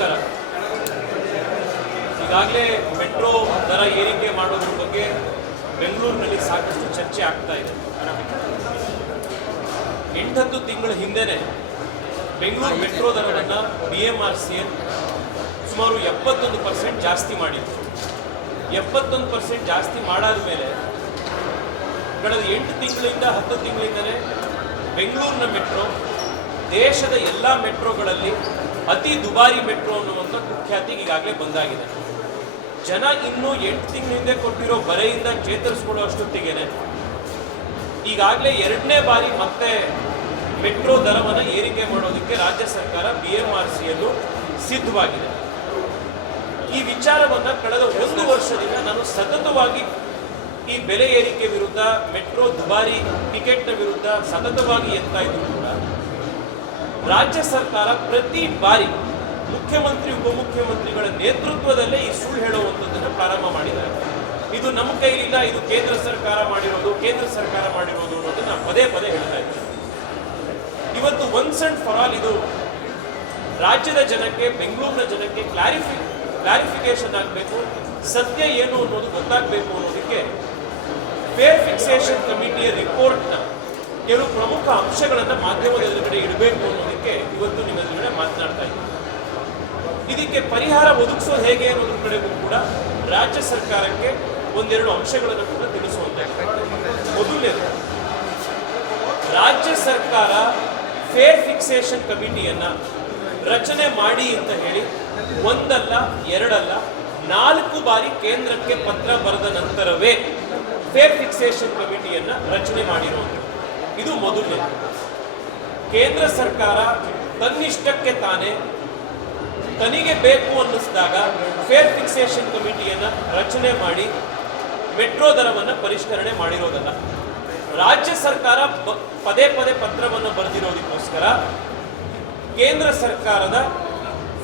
ನಮಸ್ಕಾರ. ಈಗಾಗಲೇ ಮೆಟ್ರೋ ದರ ಏರಿಕೆ ಮಾಡೋದ್ರ ಬಗ್ಗೆ ಬೆಂಗಳೂರಿನಲ್ಲಿ ಸಾಕಷ್ಟು ಚರ್ಚೆ ಆಗ್ತಾ ಇದೆ. 8-10 ತಿಂಗಳ ಹಿಂದೆನೆ ಬೆಂಗಳೂರು ಮೆಟ್ರೋ ದರವನ್ನು BMRCL ಸುಮಾರು 71% ಜಾಸ್ತಿ ಮಾಡಿತ್ತು. 71% ಜಾಸ್ತಿ ಮಾಡಾದ ಮೇಲೆ ಕಳೆದ 8 ತಿಂಗಳಿಂದ 10 ತಿಂಗಳಿಂದಲೇ ಬೆಂಗಳೂರಿನ ಮೆಟ್ರೋ ದೇಶದ ಎಲ್ಲ ಮೆಟ್ರೋಗಳಲ್ಲಿ ಅತಿ ದುಬಾರಿ ಮೆಟ್ರೋ ಅನ್ನುವಂಥ ಕುಖ್ಯಾತಿಗೆ ಈಗಾಗಲೇ ಬಂದಾಗಿದೆ. ಜನ ಇನ್ನೂ 8 ತಿಂಗಳ ಹಿಂದೆ ಕೊಟ್ಟಿರೋ ಬರೆಯಿಂದ ಚೇತರಿಸ್ಕೊಳ್ಳೋ ಅಷ್ಟೊತ್ತಿಗೆ ಈಗಾಗಲೇ 2ನೇ ಬಾರಿ ಮತ್ತೆ ಮೆಟ್ರೋ ದರವನ್ನು ಏರಿಕೆ ಮಾಡೋದಕ್ಕೆ ರಾಜ್ಯ ಸರ್ಕಾರ BMRCL ಸಿದ್ಧವಾಗಿದೆ. ಈ ವಿಚಾರವನ್ನು ಕಳೆದ 1 ವರ್ಷದಿಂದ ನಾನು ಸತತವಾಗಿ ಈ ಬೆಲೆ ಏರಿಕೆ ವಿರುದ್ಧ, ಮೆಟ್ರೋ ದುಬಾರಿ ಟಿಕೆಟ್ನ ವಿರುದ್ಧ ಸತತವಾಗಿ ಎತ್ತಾ ಇದ್ರು ಕೂಡ ರಾಜ್ಯ ಸರ್ಕಾರ ಪ್ರತಿ ಬಾರಿ ಮುಖ್ಯಮಂತ್ರಿ ಉಪಮುಖ್ಯಮಂತ್ರಿಗಳ ನೇತೃತ್ವದಲ್ಲೇ ಈ ಸುಳ್ಳು ಹೇಳುವಂಥದ್ದನ್ನು ಪ್ರಾರಂಭ ಮಾಡಿದ್ದಾರೆ. ಇದು ನಮ್ಮ ಕೈಲಿಲ್ಲ, ಇದು ಕೇಂದ್ರ ಸರ್ಕಾರ ಮಾಡಿರೋದು ಅನ್ನೋದನ್ನ ಪದೇ ಪದೇ ಹೇಳ್ತಾ ಇದ್ದಾರೆ. ಇವತ್ತು ಒನ್ಸ್ ಅಂಡ್ ಫಾರ್ ಆಲ್ ಇದು ರಾಜ್ಯದ ಜನಕ್ಕೆ, ಬೆಂಗಳೂರಿನ ಜನಕ್ಕೆ ಕ್ಲಾರಿಫಿಕೇಶನ್ ಆಗಬೇಕು, ಸತ್ಯ ಏನು ಅನ್ನೋದು ಗೊತ್ತಾಗಬೇಕು ಅನ್ನೋದಕ್ಕೆ ಫೇರ್ ಫಿಕ್ಸೇಷನ್ ಕಮಿಟಿಯ ರಿಪೋರ್ಟ್ನ ಕೆಲವು ಪ್ರಮುಖ ಅಂಶಗಳನ್ನು ಮಾಧ್ಯಮದ ಎದುರುಗಡೆ ಇಡಬೇಕು ಅನ್ನೋದಕ್ಕೆ ಇವತ್ತು ನಿಮ್ಮ ಎದುರುಗಡೆ ಮಾತನಾಡ್ತಾ ಇದ್ದೀನಿ. ಇದಕ್ಕೆ ಪರಿಹಾರ ಒದಗಿಸೋದು ಹೇಗೆ ಅನ್ನೋದ್ರ ಕಡೆಗೂ ಕೂಡ ರಾಜ್ಯ ಸರ್ಕಾರಕ್ಕೆ ಒಂದೆರಡು ಅಂಶಗಳನ್ನು ಕೂಡ ತಿಳಿಸುವಂತಾಗಿದೆ. ಮೊದಲನೇದು, ರಾಜ್ಯ ಸರ್ಕಾರ ಫೇರ್ ಫಿಕ್ಸೇಷನ್ ಕಮಿಟಿಯನ್ನ ರಚನೆ ಮಾಡಿ ಅಂತ ಹೇಳಿ ಒಂದಲ್ಲ ಎರಡಲ್ಲ 4 ಬಾರಿ ಕೇಂದ್ರಕ್ಕೆ ಪತ್ರ ಬರೆದ ನಂತರವೇ ಫೇರ್ ಫಿಕ್ಸೇಷನ್ ಕಮಿಟಿಯನ್ನ ರಚನೆ ಮಾಡಿರುವುದು. ಇದು ಮೊದಲನೇದು. ಕೇಂದ್ರ ಸರ್ಕಾರ ತನ್ನಿಷ್ಟಕ್ಕೆ ತಾನೇ ತನಿಗೆ ಬೇಕು ಅನ್ನಿಸಿದಾಗ ಫೇರ್ ಫಿಕ್ಸೇಷನ್ ಕಮಿಟಿಯನ್ನ ರಚನೆ ಮಾಡಿ ಮೆಟ್ರೋ ದರವನ್ನು ಪರಿಷ್ಕರಣೆ ಮಾಡಿರೋದಲ್ಲ. ರಾಜ್ಯ ಸರ್ಕಾರ ಪದೇ ಪದೇ ಪತ್ರವನ್ನು ಬರೆದಿರೋದಕ್ಕೋಸ್ಕರ ಕೇಂದ್ರ ಸರ್ಕಾರದ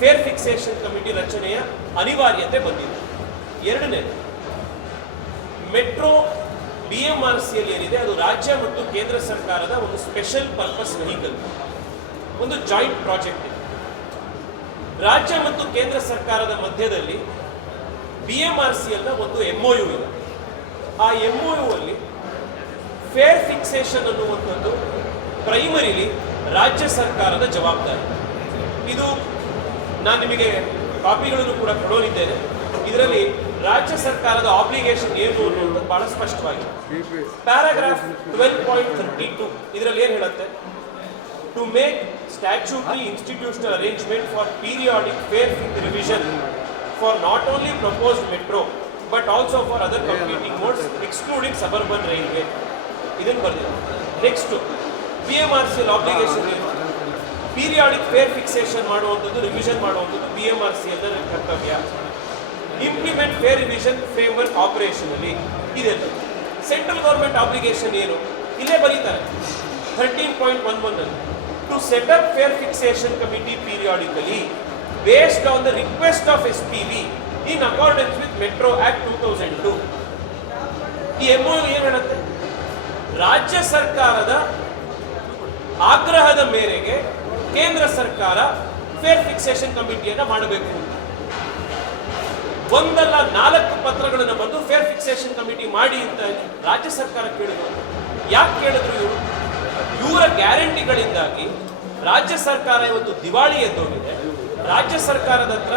ಫೇರ್ ಫಿಕ್ಸೇಷನ್ ಕಮಿಟಿ ರಚನೆಯ ಅನಿವಾರ್ಯತೆ ಬಂದಿದೆ. ಎರಡನೇದು, ಮೆಟ್ರೋ BMRCL ಏನಿದೆ ಅದು ರಾಜ್ಯ ಮತ್ತು ಕೇಂದ್ರ ಸರ್ಕಾರದ ಒಂದು ಸ್ಪೆಷಲ್ ಪರ್ಪಸ್ ವೆಹಿಕಲ್, ಒಂದು ಜಾಯಿಂಟ್ ಪ್ರಾಜೆಕ್ಟ್ ಇದೆ. ರಾಜ್ಯ ಮತ್ತು ಕೇಂದ್ರ ಸರ್ಕಾರದ ಮಧ್ಯದಲ್ಲಿ BMRCLನ ಒಂದು MOU ಇದೆ. ಆ MOU ಅಲ್ಲಿ ಫೇರ್ ಫಿಕ್ಸೇಷನ್ ಅನ್ನುವಂಥದ್ದು ಪ್ರೈಮರಿಲಿ ರಾಜ್ಯ ಸರ್ಕಾರದ ಜವಾಬ್ದಾರಿ. ಇದು ನಾನು ನಿಮಗೆ ಕಾಪಿಗಳನ್ನು ಕೂಡ ಕೊಡೋನಿದ್ದೇನೆ. ಇದರಲ್ಲಿ ರಾಜ್ಯ ಸರ್ಕಾರದ ಆಬ್ಲಿಗೇಷನ್ ಏನು ಅನ್ನೋದು ಬಹಳ ಸ್ಪಷ್ಟವಾಗಿದೆ. ಪ್ಯಾರಾಗ್ರಾಫ್ 12.32 ಇದರಲ್ಲಿ ಏನು ಹೇಳುತ್ತೆ? To make statutory institutional arrangement for periodic fare revision for not only proposed metro but also for other competing modes excluding suburban railway. ಇದನ್ನು ಬರೆದಿದೆ. ನೆಕ್ಸ್ಟ್, BMRCL ಆಬ್ಲಿಗೇಷನ್ ಏನು? ಪೀರಿಯಾಡಿಕ್ ಫೇರ್ ಫಿಕ್ಸೇಷನ್ ಮಾಡುವಂಥದ್ದು, ರಿವಿಷನ್ ಮಾಡುವಂಥದ್ದು BMRCL ಕರ್ತವ್ಯ. Implement fare revision framework ಆಪರೇಷನಲ್ಲಿ ಇದೆಲ್ಲ. Central government obligation ಏನು? ಇಲ್ಲೇ ಬರೀತಾರೆ 13.11 ಅಲ್ಲಿ, to set up fare fixation committee periodically based on the request of SPV in accordance with metro act 2002. ಈ MOU ಏನು ಹೇಳುತ್ತೆ? ರಾಜ್ಯ ಸರ್ಕಾರದ ಆಗ್ರಹದ ಮೇರೆಗೆ ಕೇಂದ್ರ ಸರ್ಕಾರ ಫೇರ್ ಫಿಕ್ಸೇಷನ್ ಕಮಿಟಿಯನ್ನ ಮಾಡಬೇಕು. ಒಂದಲ್ಲ 4 ಪತ್ರಗಳನ್ನು ಬಂದು ಫೇರ್ ಫಿಕ್ಸೇಷನ್ ಕಮಿಟಿ ಮಾಡಿ ಅಂತ ರಾಜ್ಯ ಸರ್ಕಾರ ಕೇಳಿದ್ರು. ಯಾಕೆ ಕೇಳಿದ್ರು? ಇವರ ಗ್ಯಾರಂಟಿಗಳಿಂದಾಗಿ ರಾಜ್ಯ ಸರ್ಕಾರ ಇವತ್ತು ದಿವಾಳಿ ಎದ್ದೋಗಿದೆ. ರಾಜ್ಯ ಸರ್ಕಾರದ ಹತ್ರ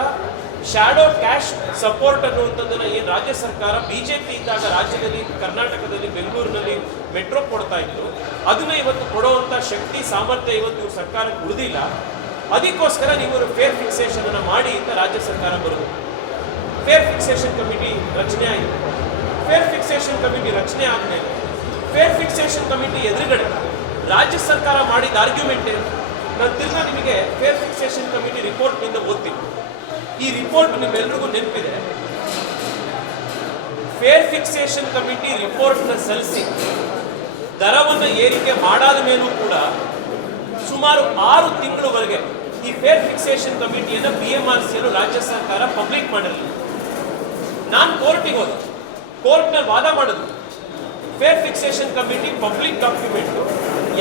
ಶಾಡೋ ಕ್ಯಾಶ್ ಸಪೋರ್ಟ್ ಅನ್ನುವಂಥದ್ದನ್ನು ಏನು ರಾಜ್ಯ ಸರ್ಕಾರ BJP ಇದ್ದಾಗ ರಾಜ್ಯದಲ್ಲಿ, ಕರ್ನಾಟಕದಲ್ಲಿ, ಬೆಂಗಳೂರಿನಲ್ಲಿ ಮೆಟ್ರೋ ಕೊಡ್ತಾ ಇತ್ತು, ಅದನ್ನ ಇವತ್ತು ಕೊಡುವಂಥ ಶಕ್ತಿ ಸಾಮರ್ಥ್ಯ ಇವತ್ತು ಇವ್ರ ಸರ್ಕಾರಕ್ಕೆ ಉಳಿದಿಲ್ಲ. ಅದಕ್ಕೋಸ್ಕರ ನೀವು ಫೇರ್ ಫಿಕ್ಸೇಷನ್ ಅನ್ನು ಮಾಡಿ ಅಂತ ರಾಜ್ಯ ಸರ್ಕಾರ ಬರೋದು. ಫೇರ್ ಫಿಕ್ಸೇಷನ್ ಕಮಿಟಿ ರಚನೆ ಆಯಿತು. ಫೇರ್ ಫಿಕ್ಸೇಷನ್ ಕಮಿಟಿ ರಚನೆ ಆದಮೇಲೆ ಫೇರ್ ಫಿಕ್ಸೇಷನ್ ಕಮಿಟಿ ಎದುರುಗಡೆ ರಾಜ್ಯ ಸರ್ಕಾರ ಮಾಡಿದ ಆರ್ಗ್ಯುಮೆಂಟ್ ಏನು? ನಾನು ತಿರ್ಗಾ ನಿಮಗೆ ಫೇರ್ ಫಿಕ್ಸೇಷನ್ ಕಮಿಟಿ ರಿಪೋರ್ಟ್ನಿಂದ ಓದ್ತೀನಿ. ಈ ರಿಪೋರ್ಟ್ ನಿಮ್ಮೆಲ್ಲರಿಗೂ ನೆನಪಿದೆ. ಫೇರ್ ಫಿಕ್ಸೇಷನ್ ಕಮಿಟಿ ರಿಪೋರ್ಟ್ನ ಸಲ್ಲಿಸಿ ದರವನ್ನು ಏರಿಕೆ ಮಾಡಾದ ಮೇಲೂ ಕೂಡ ಸುಮಾರು 6 ತಿಂಗಳವರೆಗೆ ಈ ಫೇರ್ ಫಿಕ್ಸೇಷನ್ ಕಮಿಟಿಯನ್ನು BMRCL ರಾಜ್ಯ ಸರ್ಕಾರ ಪಬ್ಲಿಕ್ ಮಾಡಿರಲಿಲ್ಲ. ನಾನು ಕೋರ್ಟಿಗೆ ಹೋದೆ, ಕೋರ್ಟ್ನಲ್ಲಿ ವಾದ ಮಾಡಿದ್ರು. Fair fixation committee public document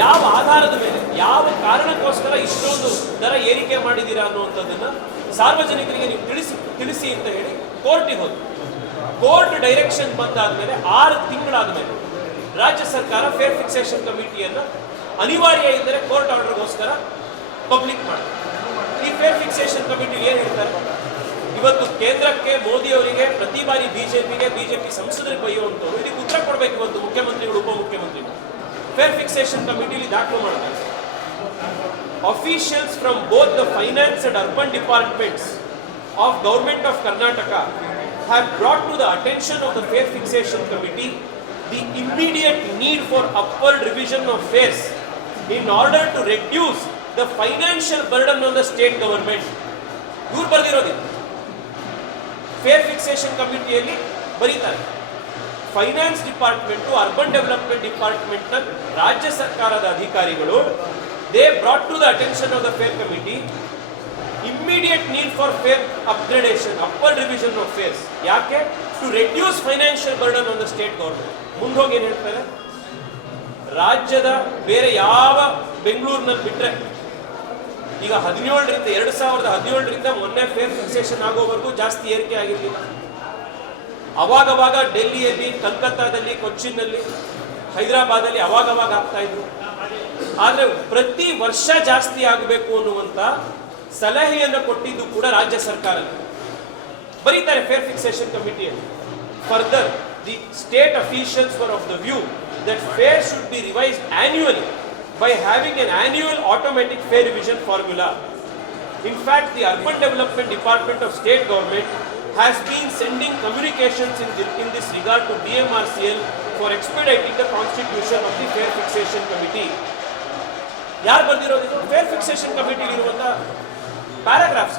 ಯಾವ ಆಧಾರದ ಮೇಲೆ, ಯಾವ ಕಾರಣಕ್ಕೋಸ್ಕರ ಇಷ್ಟೊಂದು ದರ ಏರಿಕೆ ಮಾಡಿದ್ದೀರಾ ಅನ್ನುವಂಥದ್ದನ್ನು ಸಾರ್ವಜನಿಕರಿಗೆ ನೀವು ತಿಳಿಸಿ ಅಂತ ಹೇಳಿ ಕೋರ್ಟಿಗೆ ಹೋದ್ರು. ಕೋರ್ಟ್ ಡೈರೆಕ್ಷನ್ ಬಂದಾದ್ಮೇಲೆ 6 ತಿಂಗಳಾದ ಮೇಲೆ ರಾಜ್ಯ ಸರ್ಕಾರ ಫೇರ್ ಫಿಕ್ಸೇಷನ್ ಕಮಿಟಿಯನ್ನು ಅನಿವಾರ್ಯ ಇದ್ದರೆ ಕೋರ್ಟ್ ಆರ್ಡರ್ಗೋಸ್ಕರ ಪಬ್ಲಿಕ್ ಮಾಡಿದೆ. ಈ ಫೇರ್ ಫಿಕ್ಸೇಷನ್ ಕಮಿಟಿ ಏನು ಹೇಳ್ತಾರೆ? ಇವತ್ತು ಕೇಂದ್ರಕ್ಕೆ ಮೋದಿ ಅವರಿಗೆ ಪ್ರತಿ ಬಾರಿ ಬಿಜೆಪಿ ಸಂಸದರಿಗೆ ಬೈಯುವಂಥವ್ರು ಇದಕ್ಕೆ ಉತ್ತರ ಕೊಡಬೇಕು. ಇವತ್ತು ಮುಖ್ಯಮಂತ್ರಿಗಳು ಉಪಮುಖ್ಯಮಂತ್ರಿಗಳು ಫೇರ್ ಫಿಕ್ಸೇಷನ್ ಕಮಿಟಿಲಿ ದಾಖಲು ಮಾಡಬೇಕು. Officials from both the finance and urban departments of Government of Karnataka have brought to the attention of the Fair Fixation Committee the immediate need for upward revision of fares in order to reduce the financial burden on the state government. ಇವ್ರು ಬರೆದಿರೋದಿಲ್ಲ, fair fixation ಕಮಿಟಿಯಲ್ಲಿ ಬರೀತಾರೆ. Finance department, urban development ಡಿಪಾರ್ಟ್ಮೆಂಟ್ನ ರಾಜ್ಯ ಸರ್ಕಾರದ ಅಧಿಕಾರಿಗಳು they brought to the attention of the fair committee immediate need for fare upgradation, upward revision of fares. ಯಾಕೆ? to reduce financial burden on the state government. ಮುಂದೋಗಿ ಏನು ಹೇಳ್ತಾರೆ? ರಾಜ್ಯದ ಬೇರೆ ಯಾವ ಬೆಂಗಳೂರಿನಲ್ಲಿ ಬಿಟ್ಟರೆ ಈಗ 2017ರಿಂದ ಮೊನ್ನೆ ಫೇರ್ ಫಿಕ್ಸೇಷನ್ ಆಗೋವರೆಗೂ ಜಾಸ್ತಿ ಏರಿಕೆ ಆಗಿರಲಿಲ್ಲ. ಅವಾಗವಾಗ ಡೆಲ್ಲಿಯಲ್ಲಿ, ಕಲ್ಕತ್ತಾದಲ್ಲಿ, ಕೊಚ್ಚಿನಲ್ಲಿ, ಹೈದರಾಬಾದಲ್ಲಿ ಅವಾಗವಾಗ ಆಗ್ತಾ ಇದ್ರು. ಆದರೆ ಪ್ರತಿ ವರ್ಷ ಜಾಸ್ತಿ ಆಗಬೇಕು ಅನ್ನುವಂಥ ಸಲಹೆಯನ್ನು ಕೊಟ್ಟಿದ್ದು ಕೂಡ ರಾಜ್ಯ ಸರ್ಕಾರ. ಬರೀತಾರೆ ಫೇರ್ ಫಿಕ್ಸೇಷನ್ ಕಮಿಟಿಯಲ್ಲಿ. Further the state officials were of the view that fare should be revised annually by having an annual automatic fare revision formula. In fact, the Urban Development Department of State Government has been sending communications in this regard to DMRCL for expediting the constitution of the Fair Fixation Committee. ಯಾರು ಬಂದಿರೋದು? Fair fixation committee ಇರುವಂತಹ paragraphs.